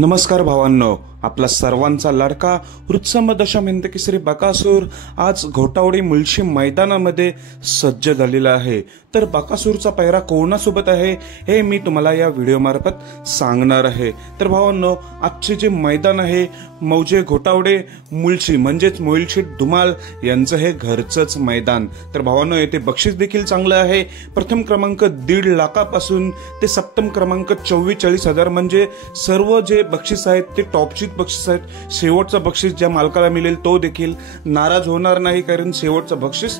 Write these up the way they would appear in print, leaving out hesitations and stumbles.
नमस्कार भावांनो, आपला सर्वांचा लाडका वृत्सम दशम हिंद केसरी बकासूर आज घोटावडी मुळशी मैदानामध्ये सज्ज झालेला आहे। तर बकासूरचा पैरा कोणासोबत आहे हे मी तुम्हाला या व्हिडिओ मार्फत सांगणार आहे। तर भावांनो, आजचे जे मैदान आहे मौजे घोटावडे मुळशी म्हणजेच मुळशी धुमाल यांचं हे घरचंच मैदान। तर भावांनो, येथे बक्षीस देखील चांगलं आहे। प्रथम क्रमांक 1.5 लाखापासून ते सप्तम क्रमांक 44,000 म्हणजे सर्व जे बक्षीस आहेत ते टॉपची बक्षीस आहेत। शेवटचं बक्षीस ज्या मालकाला मिळेल तो देखील नाराज होणार नाही, कारण शेवटचं बक्षीस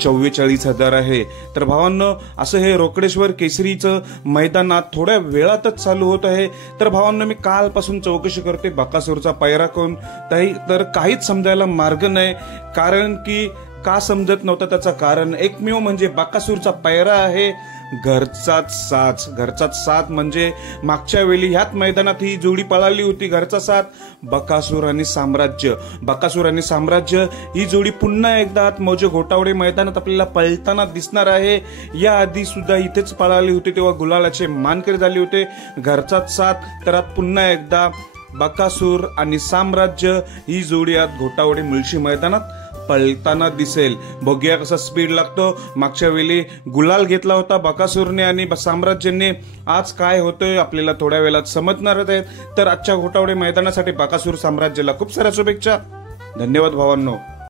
44,000 आहे। तर भावांनो, असं हे रोकडेश्वर केसरीचं मैदानात थोड्या वेळातच चालू होत आहे। तर भावांनो, मी कालपासून चौकशी करते बकासूरचा पैरा कोण, तर काहीच समजायला मार्ग नाही। कारण की का समजत नव्हतं त्याचं कारण एकमेव म्हणजे बकासूरचा पैरा आहे घरचाच साथ म्हणजे मागच्या वेळी ह्याच मैदानात ही जोडी पळाली होती, घरचा साथ बकासूर आणि साम्राज्य ही जोडी पुन्हा एकदा मौजे घोटावडे मैदानात आपल्याला पळताना दिसणार आहे। या आधी सुद्धा इथेच पळाली होती, तेव्हा गुलालाचे मानकरी झाले होते घरचाच साथ। तर आज पुन्हा एकदा बकासूर आणि साम्राज्य ही जोडी आज घोटावडे मुळशी मैदानात पळताना दिसेल। बघूया कसा स्पीड लागतो। मागच्या वेळी गुलाल घेतला होता बकासूरने आणि साम्राज्याने, आज काय होतंय आपल्याला थोड्या वेळात समजणार आहे। तर आजच्या घोटावडे मैदानासाठी बकासूर साम्राज्याला खूप साऱ्या शुभेच्छा। धन्यवाद भावांनो।